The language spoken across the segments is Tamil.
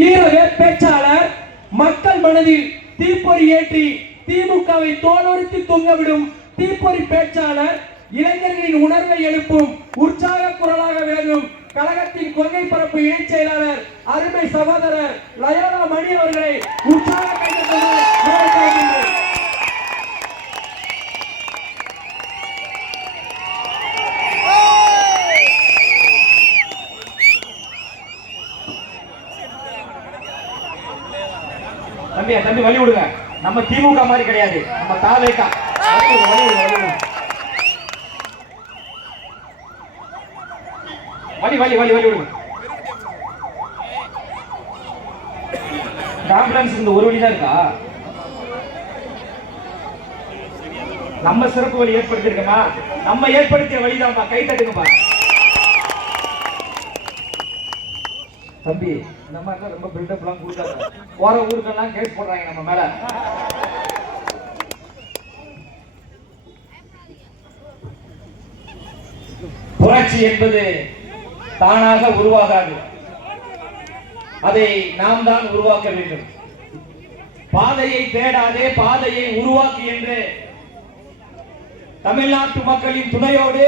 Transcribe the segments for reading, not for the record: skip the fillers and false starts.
வீர பேச்சாளர், மக்கள் மனதில் தீப்பொறி ஏற்றி திமுகவை தோலுரித்து தொங்கவிடும் தீப்பொறி பேச்சாளர், இளைஞர்களின் உணர்வை எழுப்பும் உற்சாக குரலாக விளங்கும் கழகத்தின் கொள்கை பரப்பு இணைச் செயலாளர் அருமை சகோதரர் லயோலா மணி அவர்களை உற்சாக தம்பி வழி விடுங்க. நம்ம திமுக மாதிரி கிடையாது, நம்ம தாவேகா. வழி விடுங்க. ஆம்புலன்ஸ் இந்த ஒரு வழிதான் இருக்கா? நம்ம சிறப்பு வழி ஏற்படுத்திருக்கோமா? நம்ம ஏற்படுத்திய வழிதான்ப்பா. கை தட்டுங்கப்பா தம்பி. நம்ம ரொம்ப பில்டப் எல்லாம் கொடுத்தாங்க. போற ஊருக்கெல்லாம் கேஸ் போடுறாங்க நம்ம மேல. புரட்சி என்பது தானாக உருவாகாது, அதை நாம் தான் உருவாக்க வேண்டும். பாதையை தேடாதே, பாதையை உருவாக்கு என்று தமிழ்நாட்டு மக்களின் துணையோடு,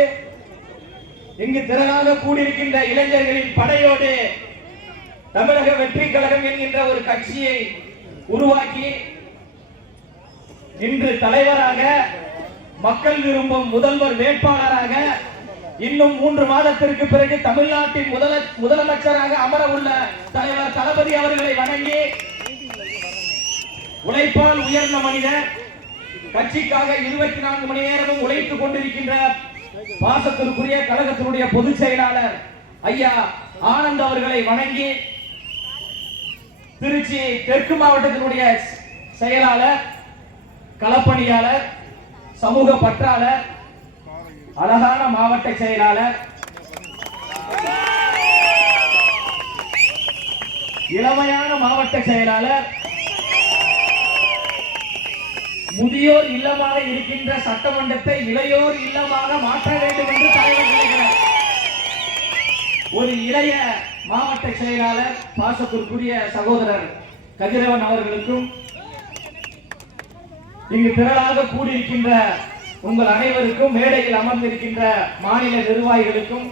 இங்கு திரளாக கூடியிருக்கின்ற இளைஞர்களின் படையோடு தமிழக வெற்றி கழகம் என்கின்ற ஒரு கட்சியை உருவாக்கி இன்று தலைவராக, மக்கள் விரும்பும் முதல்வர் வேட்பாளராக, இன்னும் 3 மாதத்திற்கு பிறகு தமிழ்நாட்டின் முதலமைச்சராக அமர உள்ள தலைவர் தளபதி அவர்களை வணங்கி, உழைப்பால் உயர்ந்த மனிதர், கட்சிக்காக 24 மணி நேரமும் உழைத்துக் கொண்டிருக்கின்ற பாசத்திற்குரிய கழகத்தினுடைய பொதுச் செயலாளர் ஐயா ஆனந்த் அவர்களை வணங்கி, திருச்சி தெற்கு மாவட்டத்தினுடைய செயலாளர், களப்பணியாளர், சமூக பற்றாளர், அழகான மாவட்ட செயலாளர், இளமையான மாவட்ட செயலாளர், முதியோர் இல்லமாக இருக்கின்ற சட்டமன்றத்தை இளையோர் இல்லமாக மாற்ற வேண்டும் என்று தலைவர் நினைக்கிறார். ஒரு இளைய மாவட்ட செயலாளர் பாசத்திற்குரிய சகோதரர் கதிரவன் அவர்களுக்கும், இங்கு திரளாக கூடியிருக்கின்ற உங்கள் அனைவருக்கும், மேடையில் அமர்ந்திருக்கின்ற மாநில நிர்வாகிகளுக்கும்,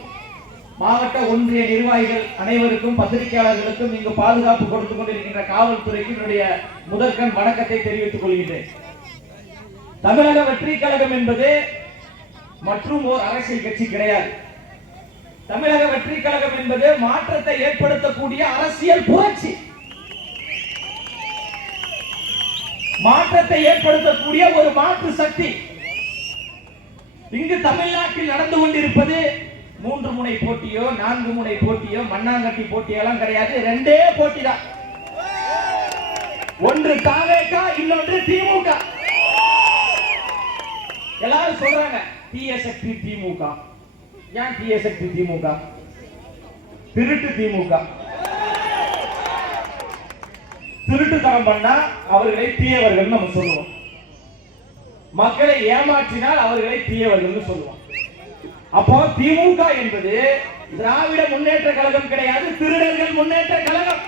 மாவட்ட ஒன்றிய நிர்வாகிகள் அனைவருக்கும், பத்திரிகையாளர்களுக்கும், இங்கு பாதுகாப்பு கொடுத்துக் கொண்டிருக்கின்ற காவல்துறைக்கு என்னுடைய முதற்கண் வணக்கத்தை தெரிவித்துக் கொள்கின்றேன். தமிழக வெற்றி கழகம் என்பது மற்றும் ஓர் அரசியல் கட்சி கிடையாது. தமிழக வெற்றி கழகம் என்பது மாற்றத்தை ஏற்படுத்தக்கூடிய அரசியல் புரட்சி, மாற்றத்தை ஏற்படுத்தக்கூடிய ஒரு மாற்று சக்தி. இங்கு தமிழ்நாட்டில் நடந்து கொண்டிருப்பது 3 முனை போட்டியோ 4 முனை போட்டியோ மண்ணாங்கட்டி போட்டியெல்லாம் கிடையாது. 2 போட்டி தான். ஒன்று தாவேகா, இன்னொன்று திமுக. எல்லாரும் சொல்றாங்க தீய சக்தி திமுக. ஏன் தீய சக்தி திமுக? திருட்டு திமுக. திருட்டுத்தனம் பண்ணா அவர்களை தீயவர்கள் நம்ம சொல்லுவோம், மக்களை ஏமாற்றினால் அவர்களை தீயவர்கள் சொல்லுவோம். அப்போ திமுக என்பது திராவிட முன்னேற்ற கழகம் கிடையாது, திருடர்கள் முன்னேற்ற கழகம்.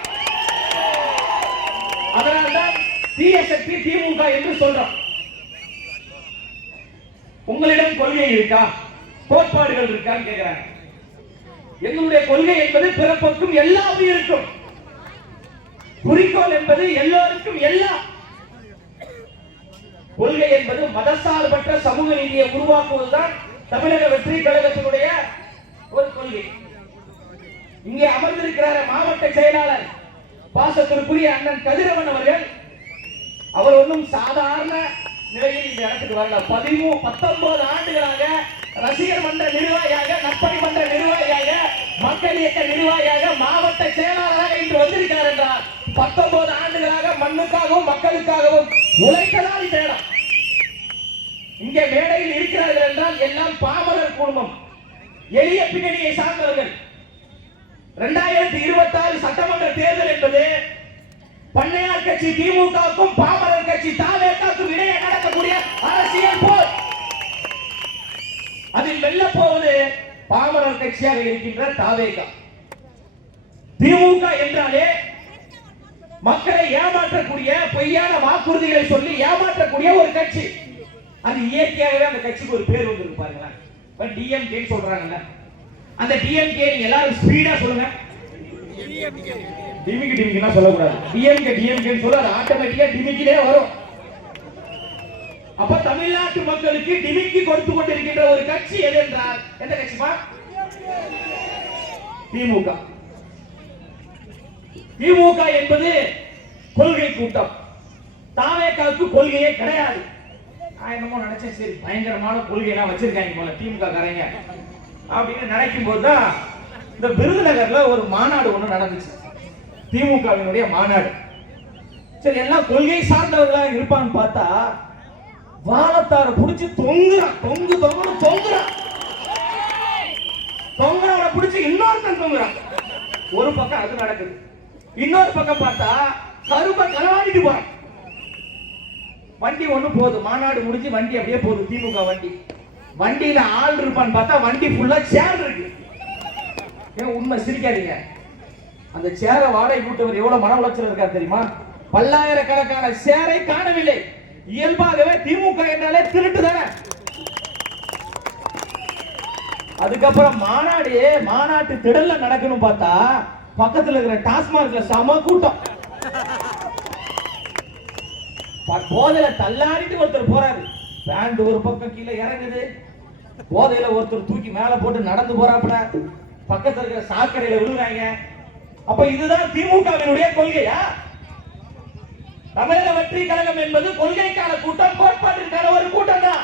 அதனால்தான் தீய சக்தி திமுக என்று சொல்றோம். உங்களிடம் கொள்கை இருக்கா, கோட்பாடுகள் இருக்கான்னு கேட்கிறாங்க. எங்களுடைய கொள்கை என்பது பிறப்புக்கும் எல்லா உயிருக்கும், குறிக்கோள் என்பது எல்லோருக்கும் எல்லாம். கொள்கை என்பது மதசார்பற்ற சமூக நீதியை உருவாக்குவதுதான் தமிழக வெற்றி கழகத்தினுடைய ஒரு கொள்கை. இங்கே அமர்ந்திருக்கிறார் மாவட்ட செயலாளர் பாசத்திற்குரிய அண்ணன் கதிரவன் அவர்கள். அவர் ஒன்றும் சாதாரண நிலையில் இந்த இடத்துக்கு வரல. 19 ஆண்டுகளாக ரசிகர் மன்ற நிர்வாகியாக, நற்பணி மன்ற நிர்வாகியாக, மக்கள் இயக்க நிர்வாகியாக, மாவட்ட செயலாளராக இன்று வந்திருக்கிறார் என்றால் 19 ஆண்டுகளாக மண்ணுக்காகவும் மக்களுக்காகவும் உழைத்ததால் இந்த இடம். இங்கே மேடையில் இருக்கிறார்கள் என்றால் எல்லாம் பாமரர் குடும்பம், எளிய பின்னணியை சார்ந்தவர்கள். 2026 சட்டமன்ற தேர்தல் என்பது பண்ணையார் கட்சி திமுகவுக்கும் பாமரர் கட்சி தாவேகாவுக்கும் இடையே நடக்கக்கூடிய அரசியல் போர். அதில் வெல்ல போவது பாமரர் கட்சியாக இருக்கின்ற தாவேகா. திமுக என்றாலே மக்களை ஏமாற்றக்கூடிய பொய்யான வாக்குறுதிகளை சொல்லி ஏமாற்றக்கூடிய ஒரு கட்சி. அது இயற்கையாகவே அந்த கட்சிக்கு ஒரு பேர் வந்து பாருங்களேன். இப்ப டிஎம்கே சொல்றாங்கல்ல, அந்த டிஎம்கே நீங்க எல்லாரும் ஸ்பீடா சொல்லுங்க. டிமிக்கி டிமிக்கிலாம் சொல்லக்கூடாது. டிஎம்கே டிஎம்கே சொல்ல அது ஆட்டோமேட்டிக்கா டிமிக்கிலே வரும். அப்ப தமிழ்நாட்டு மக்களுக்கு டிமிக்கி கொடுத்து கொண்டிருக்கின்ற ஒரு கட்சி எது என்றால் எந்த கட்சிப்பா? திமுக. திமுக என்பது கொள்கை கூட்டம். தாவேக்காவுக்கு கொள்கையே கிடையாது. நான் என்னமோ நினைச்சேன், சரி பயங்கரமான கொள்கையெல்லாம் வச்சிருக்காங்க போல திமுக காரங்க அப்படின்னு நினைக்கும் போதுதான் இந்த விருதுநகர்ல ஒரு மாநாடு ஒண்ணு நடந்துச்சு, திமுகவினுடைய மாநாடு. சரி எல்லாம் கொள்கை சார்ந்தவர்களா இருப்பான்னு பார்த்தா வாழத்தார புடிச்சு தொங்குறான், தொங்குறவனை புடிச்சு இன்னொருத்தன் தொங்குறான். ஒரு பக்கம் அது நடக்குது, இன்னொரு பக்கம் பார்த்தா கருப்பை களவாடிட்டு போறான். வண்டி ஒண்ணு போகுது, மாநாடு முடிஞ்சு வண்டி அப்படியே போகுது, திமுக வண்டி. வண்டியில ஆள் இருப்பான்னு பார்த்தா வண்டி ஃபுல்லா சேர் இருக்கு. ஏன் உண்மை, சிரிக்காதீங்க. அந்த சேரை வாடகை கூட்டவர் எவ்வளவு மன உளைச்சல் இருக்காரு தெரியுமா? பல்லாயிரக்கணக்கான சேரை காணவில்லை. இயல்பாகவே திமுக என்றாலே திருட்டு தானே. அதுக்கப்புறம் மாநாட்டு திடல்ல நடக்கணும் பார்த்தா பக்கத்துல இருக்கிற டாஸ்மார்க்ல சம கூட்டம். போதையில தள்ளாடிட்டு ஒருத்தர் போறாரு, பேண்ட் ஒரு பக்கம் கீழே இறங்குது, போதையில ஒருத்தர் தூக்கி மேல போட்டு நடந்து போறாப்புல, பக்கத்துல இருக்கிற சாக்கடையில விழுறாங்க. அப்ப இதுதான் திமுகவினுடைய கொள்கையா? தமிழக வெற்றி கழகம் என்பது கொள்கைக்கான கூட்டம், கோட்பாட்டிற்கான ஒரு கூட்டம் தான்.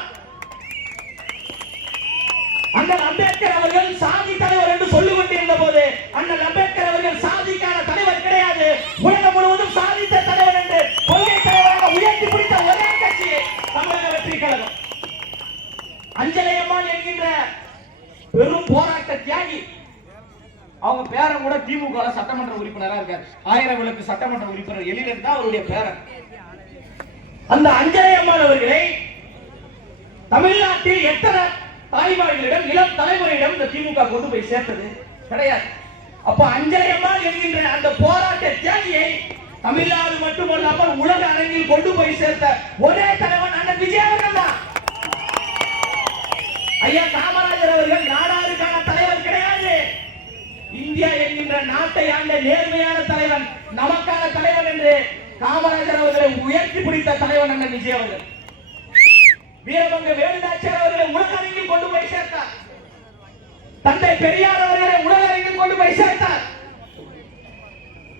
அண்ணல் அம்பேத்கர் அவர்கள் சாதி தலைவர் என்று சொல்லிக் கொண்டிருந்த போது அண்ணல் அம்பேத்கர் அவர்கள் சாதிக்கான தலைவர் கிடையாது, உலகம் முழுவதும் சாதித்த தலைவர் என்று கொள்கை தலைவராக உயர்த்தி பிடித்த ஒரே கட்சி தமிழக வெற்றி கழகம். அஞ்சலை அம்மாள் என்கின்ற பெரும் போராட்ட தியாகி, அவங்க பேரன் கூட திமுக சட்டமன்ற உறுப்பினராக இருக்காரு. 1000 விளக்கு சட்டமன்ற உறுப்பினர் எழிலன் தான் அவருடைய பேரன். அந்த அஞ்சலை அம்மாள் அவர்களை தமிழ்நாட்டில் எத்தனை தாய்மார்களிடம், இளம் தலைமுறையிடம் இந்த திமுக கொண்டு போய் சேர்த்தது கிடையாது. அப்ப அஞ்சலை அம்மாள் என்கின்ற அந்த போராட்ட தியாகியை தமிழ்நாடு மட்டுமல்லாமல் உலக அரங்கில் கொண்டு போய் சேர்த்த ஒரே தலைவன் அண்ணன் விஜய் அவர்கள் தான். ஐயா காமராஜர் அவர்கள் நாடாருக்கான தலைவர் கிடையாது, இந்தியா என்கின்ற நாட்டை ஆண்ட நேர்மையான தலைவன், நமக்கான தலைவன் என்று காமராஜர் அவர்களை உயர்த்தி பிடித்த தலைவன் அண்ணன் விஜய் அவர்கள். வீரபங்க வேலுநாச்சியார் அவர்களை உலக அரங்கில் கொண்டு போய் சேர்த்தார். தந்தை பெரியார் அவர்களை உலக அரங்கில் கொண்டு போய் சேர்த்தார்.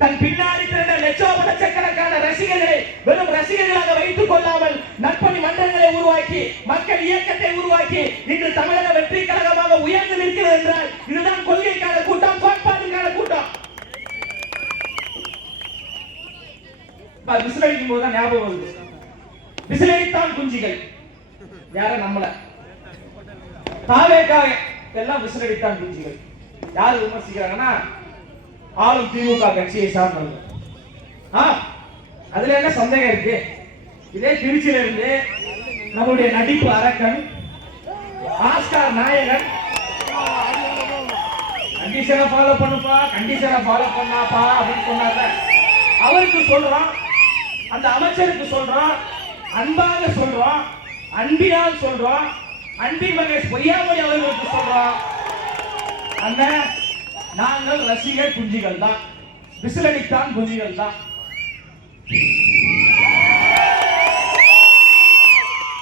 தன் பின்னாடி திரண்ட லட்சக்கணக்கான ரசிகர்களை வெறும் ரசிகர்களாக வைத்துக் கொள்ளாமல் நற்பணி மன்றங்களை உருவாக்கி மக்கள் இயக்கத்தை உருவாக்கி இன்று தமிழக வெற்றி கழகமாக உயர்ந்து நிற்கிறது என்றால் இதுதான் கொள்கைக்கான கூட்டம், கோட்பாட்டுக்கான கூட்டம். விசிலடிக்கும் போதுதான் ஞாபகம் வருது, விசிலடித்தான் குஞ்சிகள் யார நம்மள தாவேக்காக எல்லாம் விசிலடித்தான் குஞ்சிகள். யாரு விமர்சிக்கிறாங்கன்னா ஆளும் திமுக கட்சியை சார்ந்தவங்க. அதுல என்ன சந்தேகம் இருக்கு? இதே திருச்சியில இருந்து நம்முடைய நடிப்பு அரக்கன் ஆஸ்கார் நாயகன் கண்டிஷனை ஃபாலோ பண்ணுப்பா, கண்டிஷனை ஃபாலோ பண்ணாப்பா அப்படின்னு சொன்னாங்க. அவருக்கு சொல்றோம், அந்த அமைச்சருக்கு சொல்றோம், அன்பாக சொல்றோம், அன்பினால் சொல்றோம், அன்பின் மகேஷ் பொய்யாமொழி அவர்களுக்கு சொல்றோம், அண்ணன் நாங்கள் ரசிகர் குஞ்சிகள் தான், விசிலடித்தான் குஞ்சிகள் தான்.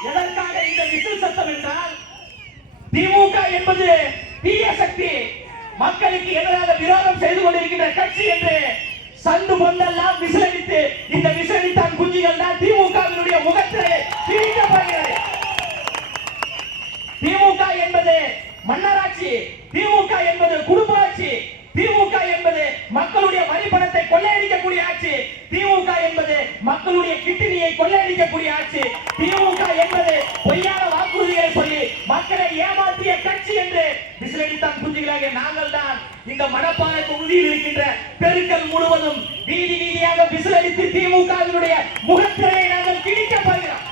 எதற்காக இந்த விசில் சத்தம் என்றால் திமுக என்பது தீய சக்தி, மக்களுக்கு எதிராக விரோதம் செய்து கொண்டிருக்கின்ற கட்சி என்று சந்து பொந்தெல்லாம் விசிலடித்து இந்த விசிலடித்தான் குஞ்சிகள் தான் திமுகவினுடைய முகத்திலே திணிக்கப்படுகிறது. திமுக என்பது மன்னராட்சி, திமுக என்பது குடும்ப ஆட்சி, திமுக என்பது மக்களுடைய வரி பணத்தை கொள்ளையடிக்கக்கூடிய ஆட்சி, திமுக என்பது மக்களுடைய கிட்னியை கொள்ளையடிக்கக்கூடிய ஆட்சி, திமுக என்பது பொய்யான வாக்குறுதிகளை சொல்லி மக்களை ஏமாற்றிய கட்சி என்று விசிலடித்தான் குஞ்சிகளாக நாங்கள் தான் இந்த மணப்பாறை தொகுதியில் இருக்கின்ற தெருக்கள் முழுவதும் வீதி வீதியாக விசிலடித்து திமுகவினுடைய முகத்திரையை நாங்கள் கிழிக்கப்படுகிறோம்.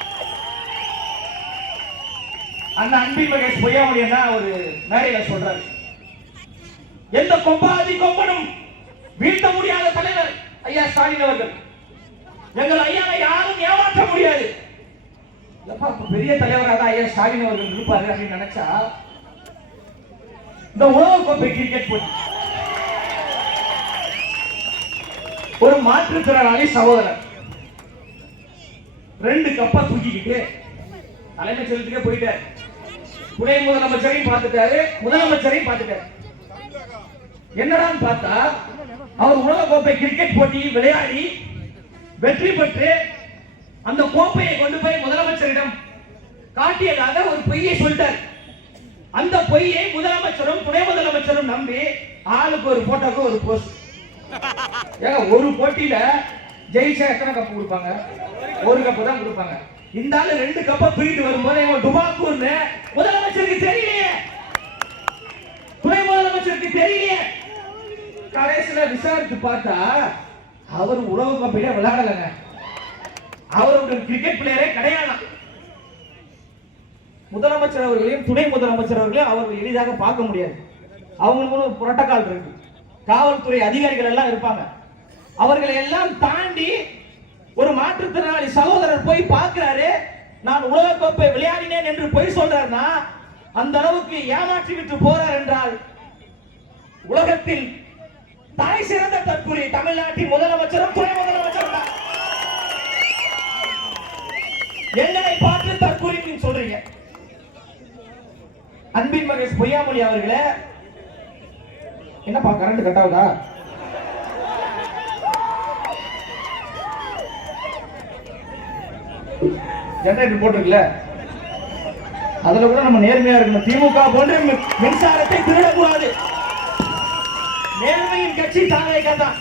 அந்த அன்பின் மகேஷ் பொய்யாமொழி ஒரு மேடையில சொல்றாரு, எந்த கொம்பாதி கொம்பனும் வீழ்த்த முடியாத தலைவர் ஐயா ஸ்டாலின் அவர்கள். எங்கள் ஐயாவை யாரும் ஏமாற்ற முடியாது. பெரிய தலைவராக தான் ஐயா ஸ்டாலின் அவர்கள் இருப்பாரு அப்படின்னு நினைச்சா இந்த உலகக்கோப்பை கிரிக்கெட் போட்டி ஒரு மாற்றுத்திறனாளி சகோதரர் 2 கப்பா தூக்கிக்கிட்டு தலைமைச் செயலகத்துக்கே போயிட்டார். துணை முதலமைச்சரையும் பார்த்துட்டாரு, முதலமைச்சரையும் பார்த்துட்டாரு. என்னடான்னு பார்த்தா அவர் உலகக்கோப்பை கிரிக்கெட் போட்டியில் விளையாடி வெற்றி பெற்று அந்த கோப்பையை கொண்டு போய் முதலமைச்சரிடம் காட்டியதாக ஒரு பொய்யை சொல்லிட்டார். அந்த பொய்யை முதலமைச்சரும் துணை முதலமைச்சரும் நம்பி ஆளுக்கு ஒரு போட்டோக்கு ஒரு போஸ்ட். ஏங்க ஒரு போட்டியில ஜெயிச்சா எத்தனை கப்பு கொடுப்பாங்க? ஒரு கப்பு தான் கொடுப்பாங்க. இந்த ஆளு 2 கப்பை தூக்கிட்டு வரும்போது இவன் டுபாக்கூர்னு முதலமைச்சருக்கு தெரியலையே, துணை முதலமைச்சருக்கு தெரியலையே. கடைசியில விசாரித்து பார்த்தா அவர் உலக கோப்பையில விளையாடலங்க. அவருடைய கிரிக்கெட் பிளேயரே கிடையாது. முதலமைச்சர் அவர்களையும் துணை முதலமைச்சர் அவர்களையும் அவர்கள் எளிதாக பார்க்க முடியாது. அவங்களுக்கு ஒரு புரோட்டோகால் இருக்கு. காவல்துறை அதிகாரிகள் எல்லாம் இருப்பாங்க. அவர்களை எல்லாம் தாண்டி ஒரு மாற்றுத்திறனாளி சகோதரர் போய் பார்க்கிறாரு. நான் உலகக்கோப்பை விளையாடினேன் என்று போய் சொல்றாருன்னா அந்த அளவுக்கு ஏமாற்றி விட்டு போறார் என்றால் உலகத்தில் தலை சிறந்த தற்கொலை தமிழ்நாட்டின் முதலமைச்சரும் துணை முதலமைச்சரும் தான். எங்களை பார்த்து தற்கொலை சொல்றீங்க. அன்பின் மகேஷ் பொய்யாமொழி அவர்களே, என்னப்பா கரண்ட் கட் ஆகுதா? ஜெனரேட்டர் போட்டிருக்கல, அதுல கூட நம்ம நேர்மையா இருக்கணும். திமுக போன்ற மின்சாரத்தை திருடக்கூடாது. நேர்மையின் கட்சி தாவேக தான்.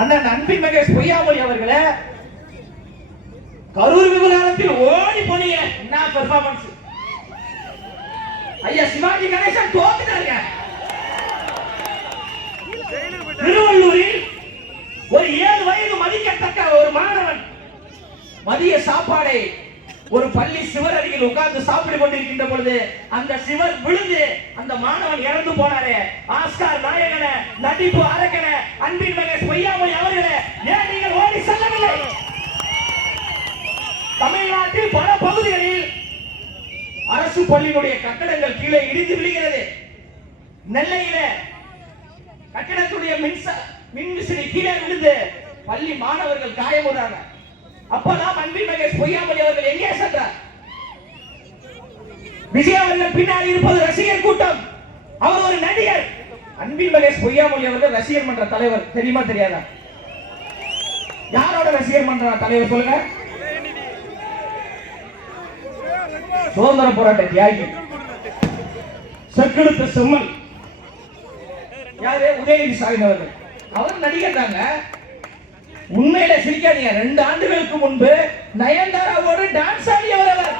அண்ணன் அன்பின் மகேஷ் பொய்யாமொழி அவர்களே, கரூர் விவகாரத்தில் ஓடி போனீங்க. என்ன பெர்ஃபார்மன்ஸ்! ஐயா சிவாஜி கணேசன் தோத்துட்டாங்க. திருவள்ளூரில் ஒரு 7 வயது மதிக்கத்தக்க ஒரு மாணவன் மதிய சாப்பாடை ஒரு பள்ளி சிவர் அருகில் உட்கார்ந்து சாப்பிட்டுக் கொண்டிருக்கின்ற பொழுது அந்த சிவர் விழுந்து அந்த மாணவன் இறந்து போனாரே. ஆஸ்கார் நாயகன, நடிப்பு அரக்கன அன்பின் மகேஷ் பொய்யாமொழி அவர்களே, ஏன் நீங்கள் ஓடி செல்லவில்லை? தமிழ்நாட்டில் பல பகுதிகளில் அரசு பள்ளியினுடைய கட்டடங்கள் கீழே இடிந்து விழுகிறது. நெல்லையில கட்டடத்துடைய மின்விசிறி கீழே விழுந்து பள்ளி மாணவர்கள் காயமுறாங்க. அப்பதான் அன்பின் மகேஷ் பொய்யாமொழி அவர்கள் எங்கே சென்றார்? விஜய் அவர்கள் பின்னாடி இருப்பது ரசிகர் கூட்டம். அவர் ஒரு நடிகர். அன்பின் மகேஷ் பொய்யாமொழி அவர்கள் ரசிகர் மன்ற தலைவர். தெரியுமா தெரியாதா? யாரோட ரசிகர் மன்ற தலைவர் சொல்லுங்க? சுதந்திர போராட்ட தியாகி, செக்கெடுத்த செம்மல் யாரு? உதயநிதி ஸ்டாலின் அவர்கள். அவர் நடிகர் தாங்க. உண்மையில சிரிக்காதீங்க. 2 ஆண்டுகளுக்கு முன்பு நயன்தாராவோடு டான்ஸ் ஆடியவர் அவர்.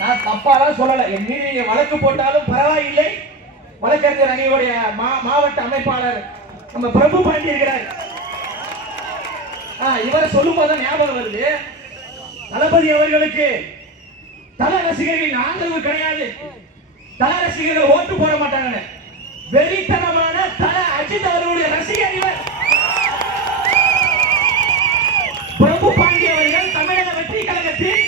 நான் தப்பாலாம் சொல்லல. என் மீது நீங்க வழக்கு போட்டாலும் பரவாயில்லை. வழக்கறிஞர் அணியுடைய மாவட்ட அமைப்பாளர் நம்ம பிரபு பாண்டி இருக்கிறார். இவரை சொல்லும் போது ஞாபகம் வருது, தளபதி அவர்களுக்கு தல ரசிகர்களின் ஆதரவு கிடையாது, தல ரசிகர்கள் ஓட்டு போட மாட்டாங்க. வெறித்தனமான தல அஜித் அவர்களுடைய ரசிகர் இவர். பிரபு பாண்டி அவர்கள் தமிழக வெற்றி கழகத்தில்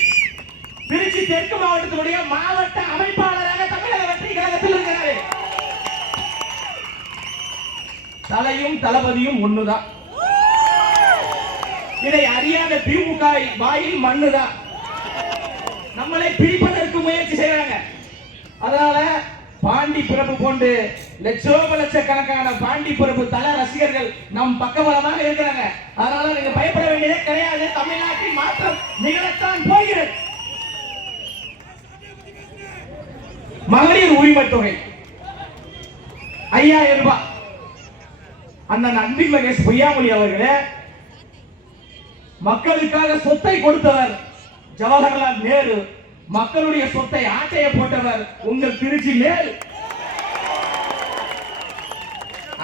திருச்சி தெற்கு மாவட்டத்தினுடைய மாவட்ட அமைப்பாளராக தமிழக வெற்றி கழகத்தில் இருக்கிறார். தலையும் தளபதியும் ஒண்ணுதான். இதை அறியாத திமுக வாயில் மண்ணுதான். நம்மளை பிரிப்பதற்கு முயற்சி செய்யறாங்க. அதனால பாண்டி பிரபு போன்று லட்சக்கணக்கான பாண்டி பிரபு தல ரசிகர்கள் நம் பக்கபலமாக இருக்கிறாங்க. அதனால நீங்க பயப்பட வேண்டியதே கிடையாது. தமிழ்நாட்டில் மாற்றம் நிகழத்தான் போகிறது. மகளிர் உரிமை தொகை 5000 ரூபாய். அண்ணன் அன்பின் மகேஷ் பொய்யாமொழி அவர்களே, மக்களுக்காக சொத்தை கொடுத்தவர் ஜவஹர்லால் நேரு. மக்களுடைய சொத்தை ஆட்டைய போட்டவர் உங்கள் திருச்சி நேரு.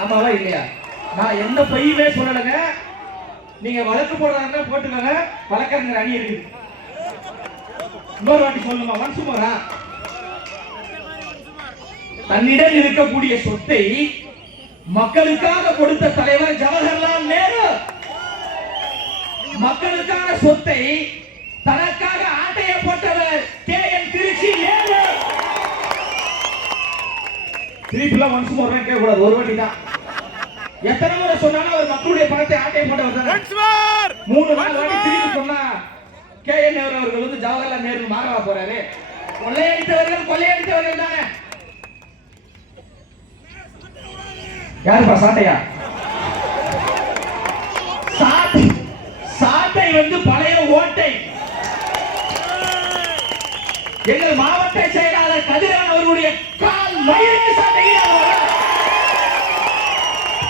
ஆமாவா இல்லையா? நான் எந்த பையுமே சொல்லலைங்க. நீங்க வழக்கு போடுறாங்க போட்டுக்கோங்க. வழக்கறிஞர் அணி இருக்குது. இன்னொரு வாட்டி சொல்லுமா? மன்சுமரா தன்னிடம் இருக்கக்கூடிய சொத்தை மக்களுக்காக கொடுத்த தலைவர் ஜவஹர்லால் நேரு. மக்களுக்கான சொத்தை தனக்காக ஆட்டைய போட்டவர் KN திருச்சி நேரு. திருப்பிலாம் ஒன்ஸ் மோர் கேட்க கூடாது, ஒரு வாட்டி தான். எத்தனை முறை சொன்னாலும் அவர் மக்களுடைய பணத்தை ஆட்டைய போட்டவர் தான். 3-4 வாட்டி திருப்பி சொன்னா KN நேரு அவர்கள் வந்து ஜவஹர்லால் நேரு மாறவா போறாரு? கொள்ளையடித்தவர்கள் தானே. யாருப்பா சாட்டையா? சாட்டை வந்து பழைய ஓட்டை. எங்கள் மாவட்ட செயலாளர் கதிரவன் அவர்களுடைய கால் மயிருக்கு சாட்டைகிறார்.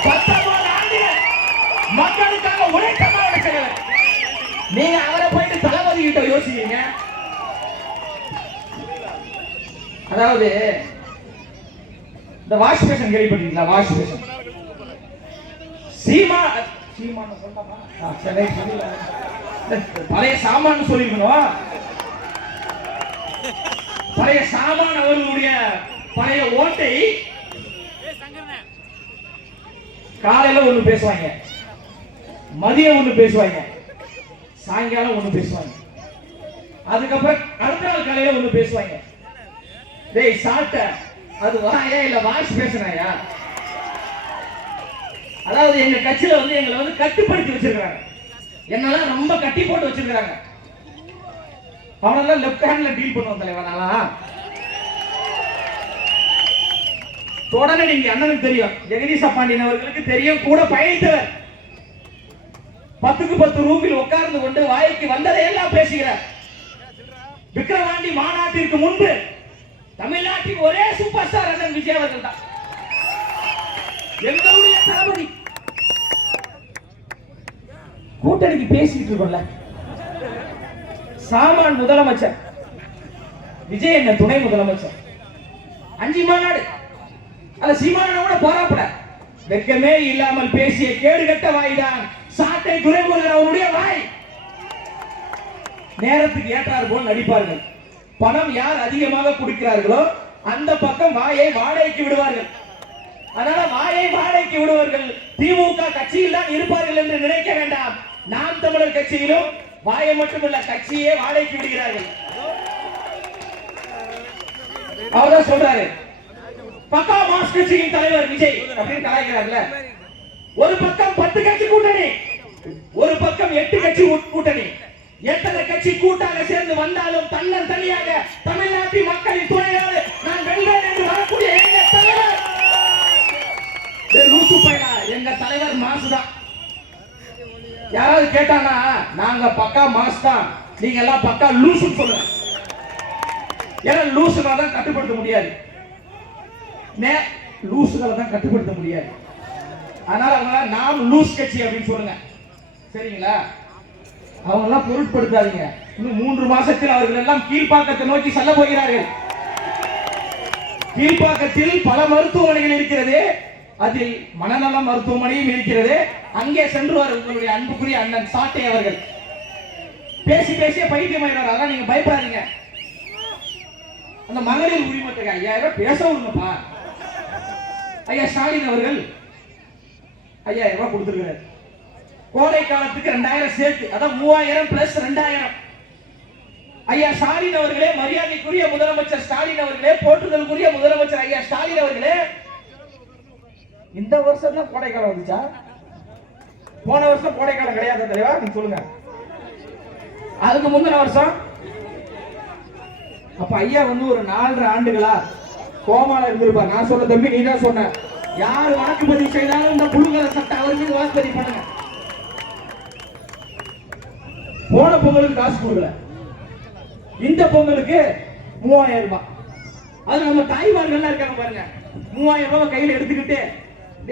19 ஆண்டுகள் மக்களுக்காக உழைத்த மாவட்ட செயலாளர். நீங்க அவரை போயிட்டு தளபதி கிட்ட யோசிக்கிறீங்க. அதாவது இந்த வாஷ் பேஷன் கேள்விப்பட்டீங்களா? வாஷ் பேஷன் பழைய சாமான் சொல்லிருக்கணும். பழைய சாமான் அவர்களுடைய பழைய ஓட்டை. காலையில ஒண்ணு பேசுவாங்க, மதியம் ஒண்ணு பேசுவாங்க, சாயங்காலம் ஒண்ணு பேசுவாங்க, அதுக்கப்புறம் அடுத்த நாள் காலையில ஒண்ணு பேசுவாங்க. டேய் சாட்ட, அது வாயா இல்ல வாஷ் பேசுனாயா? அதாவது எங்க கட்சியில வந்து எங்களை வந்து கட்டுப்படுத்தி வச்சிருக்காங்க. என்னெல்லாம் ரொம்ப கட்டி போட்டு வச்சிருக்காங்க. அவனெல்லாம் லெஃப்ட் ஹேண்ட்ல டீல் பண்ணுவோம் தலைவனால. தொடர்ந்து நீங்க அண்ணனுக்கு தெரியும், ஜெகதீச பாண்டியன் அவர்களுக்கு தெரியும், கூட பயணித்தவர். 10க்கு 10 ரூமில் உட்கார்ந்து கொண்டு வாய்க்கு வந்ததையெல்லாம் பேசுகிறார். விக்கிரவாண்டி மாநாட்டிற்கு முன்பு தமிழ்நாட்டின் ஒரே சூப்பர் ஸ்டார் அண்ணன் விஜய் அவர்கள் தான் எங்களுடைய தளபதி. கூட்டணிக்கு பேசிட்டு இருக்கோம்ல, சாமான் முதலமைச்சர் விஜய் என்ன துணை முதலமைச்சர். 5 மாநாடு அல்ல சீமானோட கூட போராப்பட வெக்கமே இல்லாமல் பேசிய கேடுகட்ட வாய்தான் சாட்டை துரைமுருகன் அவருடைய வாய். நேரத்துக்கு ஏற்றார் போல் நடிப்பார்கள். பணம் யார் அதிகமாக கொடுக்கிறார்களோ அந்த பக்கம் வாயை வாடகைக்கு விடுவார்கள். அதனால வாயை வாடகைக்கு விடுவார்கள். திமுக கட்சியில் தான் இருப்பார்கள் என்று நினைக்க வேண்டாம். நாம் தமிழர் கட்சியிலும் வாயை மட்டுமல்ல கட்சியே வாடகைக்கு விடுகிறார்கள். அவர்தான் சொல்றாரு, பக்கா மாஸ் கட்சியின் தலைவர் விஜய் அப்படின்னு கலாய்க்கிறார்ல. ஒரு பக்கம் 10 கட்சி கூட்டணி, ஒரு பக்கம் 8 கட்சி கூட்டணி. எத்தனை கட்சி கூட்டாக சேர்ந்து வந்தாலும் தன்னன் தனியாக தமிழ்நாட்டின் மக்களின் துணையோடு நான் வெல்வேன் என்று வரக்கூடிய எங்க தலைவர் லூசு பையனா, எங்க தலைவர் மாசு தான். யாராவது கேட்டானா நாங்க பக்கா மாஸ் தான், நீங்க எல்லாம் பக்கா லூசுன்னு சொல்லுங்க. ஏன்னா லூசுனா தான் கட்டுப்படுத்த முடியாது, லூசுகளை தான் கட்டுப்படுத்த முடியாது. அதனால அவங்க நாம் லூஸ் கட்சி அப்படின்னு சொல்லுங்க, சரிங்களா? அவங்க எல்லாம் பொருட்படுத்தாதீங்க. இன்னும் 3 மாசத்தில் அவர்கள் எல்லாம் கீழ்ப்பாக்கத்தை நோக்கி செல்ல போகிறார்கள். கீழ்ப்பாக்கத்தில் பல மருத்துவமனைகள் இருக்கிறது, அதில் மனநல மருத்துவமனையும் இருக்கிறது. அங்கே சென்றுவார் உங்களுடைய அன்புக்குரிய அண்ணன் சாட்டை அவர்கள். பேசி பேசிய பைத்தியமாயிடுவார். அதெல்லாம் நீங்க பயப்படாதீங்க. அந்த மகளிர் உரிமத்துக்கு 5000 பேச விடுங்கப்பா. ஐயா ஸ்டாலின் அவர்கள் 5000 ரூபாய் கொடுத்திருக்கிறார். கோடை காலத்துக்கு 2000 சேர்த்து, அதான் 3000 பிளஸ் 2000. ஐயா ஸ்டாலின் அவர்களே, மரியாதைக்குரிய முதலமைச்சர் ஸ்டாலின் அவர்களே, போற்றுதலுக்குரிய முதலமைச்சர் ஐயா ஸ்டாலின் அவர்களே, இந்த வருஷம் தான் கோடை காலம் வந்துச்சா? போன வருஷம் கோடை காலம் கிடையாது தலைவா, நீங்க சொல்லுங்க. அதுக்கு முந்தின வருஷம் அப்ப ஐயா வந்து ஒரு 4.5 ஆண்டுகளா கோமால இருந்திருப்பார். நான் சொல்ல தம்பி, நீ தான் சொன்ன. யார் வாக்குப்பதிவு செய்தாலும் இந்த புழுங்கல சட்டம் அவர் மீது வாக்குப்பதிவு பண்ணுங்க. போன பொங்கலுக்கு காசு கொடுக்கல, இந்த பொங்கலுக்கு 3000 ரூபாய். அது நம்ம தாய்மார்கள்லாம் இருக்காங்க பாருங்க, 3000 ரூபாய் கையில எடுத்துக்கிட்டு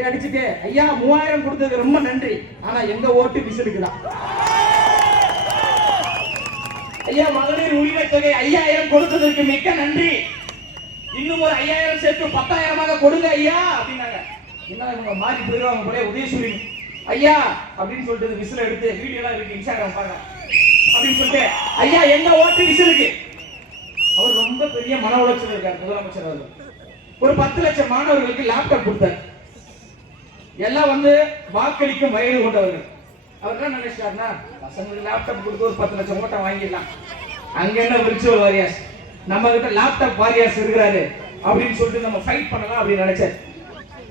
அடிச்சுட்டு, ஐயா 3000 கொடுத்ததுக்கு ரொம்ப நன்றி, ஆனா எங்க ஓட்டு விசிலுக்கு தான். ஐயா மகளிர் உரிமை தொகை 5000 கொடுத்ததற்கு மிக்க நன்றி, இன்னும் ஒரு 5000 சேர்த்து 10000 கொடுங்க ஐயா அப்படின்னாங்க. என்ன இவங்க மாறி போயிடுவாங்க போல. உதயசூரி ஐயா அப்படின்னு சொல்லிட்டு விசில் எடுத்து வீடியோ எல்லாம் இருக்கு, இன்ஸ்டாகிராம் பாருங்க அப்படின்னு சொல்லிட்டு, ஐயா எங்க ஓட்டு விசிலுக்கு. அவர் ரொம்ப பெரிய மன உளைச்சல் இருக்கார் முதலமைச்சர் அவர்கள். ஒரு 10 லட்சம் மாணவர்களுக்கு லேப்டாப் கொடுத்தார். எல்லாம் வந்து வாக்களிக்கும் வயது கொண்டவர்கள். அவர் என்ன நினைச்சாருன்னா, பசங்களுக்கு லேப்டாப் கொடுத்து ஒரு 10 லட்சம் ஓட்டம் வாங்கிடலாம், அங்க என்ன விர்ச்சுவல் வாரியர்ஸ், நம்ம கிட்ட லேப்டாப் வாரியர்ஸ் இருக்கிறாரு அப்படின்னு சொல்லிட்டு நம்ம ஃபைட் பண்ணலாம் அப்படின்னு நினைச்சாரு.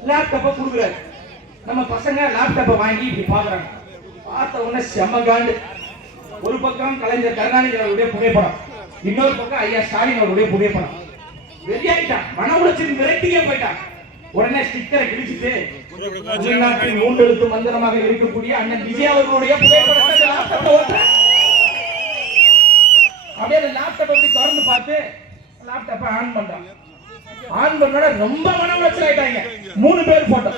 லேப்டாப்பை கொடுக்குறாரு. நம்ம பசங்க லேப்டாப்பை வாங்கி இப்படி பாக்குறாங்க. பார்த்த உடனே செம்ம காண்டு. ஒரு பக்கம் கலைஞர் கருணாநிதி அவருடைய புகைப்படம், இன்னொரு பக்கம் ஐயா ஸ்டாலின் அவருடைய புகைப்படம். வெறியாயிட்டான், மன உளைச்சல் விரட்டியே போயிட்டான். உடனே ஸ்டிக்கரை கிழிச்சிட்டு தமிழ்நாட்டின் 3 எழுத்து மந்திரமாக இருக்கக்கூடிய அண்ணன் விஜய் அவர்களுடைய புகைப்படத்தை லேப்டாப்ல ஓட்டுறேன். அப்படியே அந்த லேப்டாப் அப்படி திறந்து பார்த்து லேப்டாப்பை ஆன் பண்றான். ஆன் பண்ணோட ரொம்ப மன உளைச்சல் ஆயிட்டாங்க. 3 பேர் போட்டோ,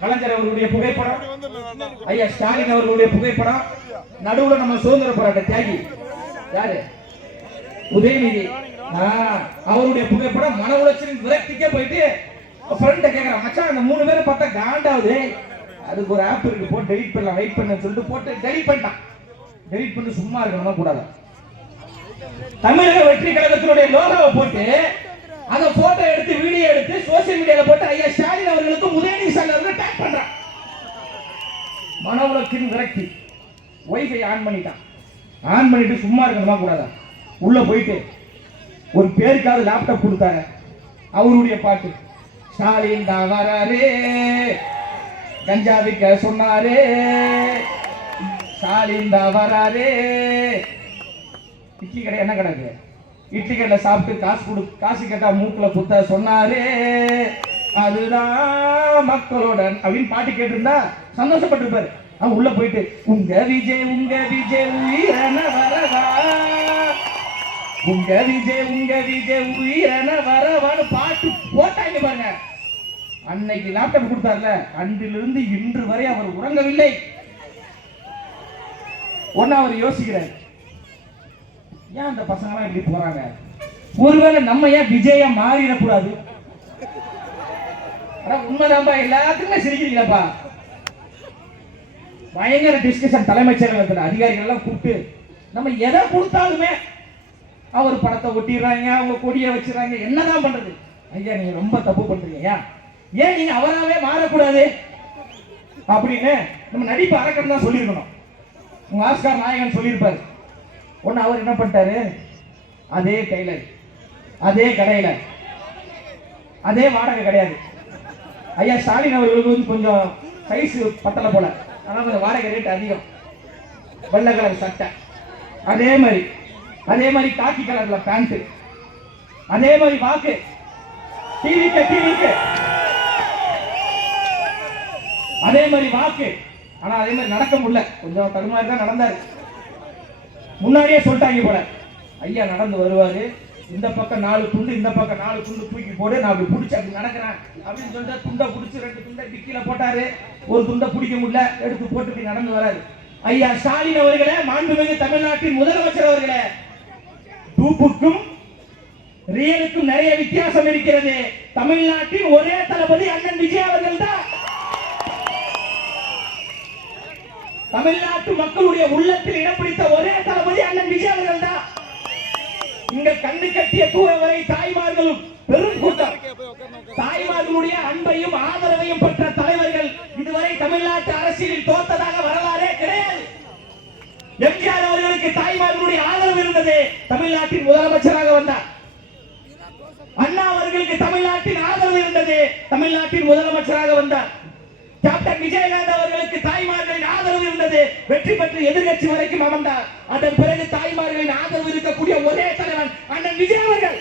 கலைஞர் அவர்களுடைய புகைப்படம், ஐயா ஸ்டாலின் அவர்களுடைய புகைப்படம், நடுவுல நம்ம சுதந்திர போராட்ட தியாகி யாரு உதயநிதி அவருடைய புகைப்படம். மன உளைச்சலின் விரக்திக்கே போயிட்டு ஃப்ரெண்ட கேக்குறான், மச்சான் அந்த 3 பேரை பார்த்தா காண்டாவது, அதுக்கு ஒரு ஆப் இருக்கு, போட்டு டெலிட் பண்ணலாம், வெயிட் பண்ணு சொல்லிட்டு போட்டு டெலிட் பண்ணிட்டான். டெலிட் பண்ணி சும்மா இருக்கணுமா கூடாது. தமிழக வெற்றி கழகத்தினுடைய லோகோவை போட்டு அந்த போட்டோ எடுத்து வீடியோ எடுத்து சோசியல் மீடியால போட்டு ஐயா ஸ்டாலின் அவர்களுக்கு உதயநிதி ஸ்டாலின் அவர்கள் டேக் பண்றான். மன உளைச்சலின் விரக்தி. வைஃபை ஆன் பண்ணிட்டான். ஆன் பண்ணிட்டு சும்மா இருக்கணுமா கூடாதா, உள்ள போயிட்டு ஒரு பேருக்காவது லேப்டாப் கொடுத்தாங்க. அவருடைய பாட்டு, ஸ்டாலின் தான் வராரே, கஞ்சா விற்க சொன்னாரே, ஸ்டாலின் தான் வராரே, இட்லி கடை என்ன கிடக்கு, இட்லி கடையில் சாப்பிட்டு காசு கேட்டா மூக்குல குத்த சொன்னாரே, அதுதான் மக்களுடன் அப்படின்னு பாட்டு கேட்டிருந்தா சந்தோஷப்பட்டிருப்பாரு. அவன் உள்ள போயிட்டு உங்க விஜய் உயிரன வரவா, உங்க விஜய் உயிரன வரவான்னு பாட்டு போட்டாங்க பாருங்க. அன்னைக்கு லேப்டாப் கொடுத்தார்ல, அன்றிலிருந்து இன்று வரை அவர் உறங்கவில்லை. ஒன்னு அவர் யோசிக்கிறார், ஏன் அந்த பசங்க இப்படி போறாங்க, ஒருவேளை நம்ம ஏன் விஜயா மாறிடக்கூடாது. உண்மைதான்பா, எல்லாத்துக்குமே சிரிக்கிறீங்களப்பா. பயங்கர டிஸ்கஷன் தலைமைச் செயலகத்தில் அதிகாரிகள் எல்லாம் கூப்பிட்டு நம்ம எதை கொடுத்தாலுமே அவர் படத்தை ஒட்டிடுறாங்க, அவங்க கொடியை வச்சிடறாங்க, என்னதான் பண்றது. ஐயா நீங்க ரொம்ப தப்பு பண்றீங்க, ஏன் நீங்க அவராகவே மாறக்கூடாது அப்படின்னு நம்ம நடிப்பு அரக்கன் தான் சொல்லியிருக்கணும். உங்க ஆஸ்கார் நாயகன் சொல்லியிருப்பாரு. ஒன்னு அவர் என்ன பண்ணிட்டாரு, அதே டெய்லர், அதே கடையில, அதே வாடகை கிடையாது. ஐயா ஸ்டாலின் அவர்களுக்கு வந்து கொஞ்சம் சைஸ் பத்தலை போல, ஆனால் கொஞ்சம் வாடகை ரேட் அதிகம். வெள்ளை கலர் சட்டை, அதே மாதிரி காக்கி கலர்ல பேண்ட், அதே மாதிரி வாக்கு, டிவிக்கு அதே மாதிரி வாக்கு. ஆனா அதே மாதிரி நடக்க முடியல, கொஞ்சம் தடுமாறி தான் நடந்தாரு. முன்னாடியே சொல்லிட்டாங்க போல, ஐயா நடந்து வருவாரு, இந்த பக்கம் 4 துண்டு, இந்த பக்கம் 4 துண்டு தூக்கி போடு, நான் அப்படி பிடிச்சி அப்படி நடக்கிறேன் அப்படின்னு சொல்லிட்டு துண்டை பிடிச்சி 2 துண்டை டிக்கில போட்டாரு. ஒரு துண்டை பிடிக்க முடியல, எடுத்து போட்டு இப்படி நடந்து வராரு. ஐயா ஸ்டாலின் அவர்களே, மாண்புமிகு தமிழ்நாட்டின் முதலமைச்சர் அவர்களே, டூப்புக்கும் ரியலுக்கும் நிறைய வித்தியாசம் இருக்கிறது. தமிழ்நாட்டின் ஒரே தளபதி அண்ணன் விஜய் அவர்கள் தான். தமிழ்நாட்டு மக்களுடைய உள்ளத்தில் இடம் பிடித்த ஒரே தளபதி அண்ணன் விஜய் அவர்கள் தான். இங்க கண்ணு கட்டிய தூரம் வரை தாய்மார்களும் பெரும் கூட்டம், தாய்மார்களுடைய அன்பையும் ஆதரவையும் பெற்ற தலைவர்கள் இதுவரை தமிழ்நாட்டு அரசியலில் தோற்றதாக வரலாறே கிடையாது. எம்ஜிஆர் அவர்களுக்கு தாய்மார்களுடைய ஆதரவு இருந்தது, தமிழ்நாட்டின் முதலமைச்சராக வந்தார். அண்ணா அவர்களுக்கு தமிழ்நாட்டின் ஆதரவு இருந்தது, தமிழ்நாட்டின் முதலமைச்சராக வந்தார். கேப்டன் விஜயகாந்த் அவர்களுக்கு தாய்மார்களின் ஆதரவு இருந்தது, வெற்றி பெற்று எதிர்கட்சி வரைக்கும் அமர்ந்தார். அதன் பிறகு தாய்மார்களின் ஆதரவு இருக்கக்கூடிய ஒரே தலைவன் அண்ணன் விஜய் அவர்கள்.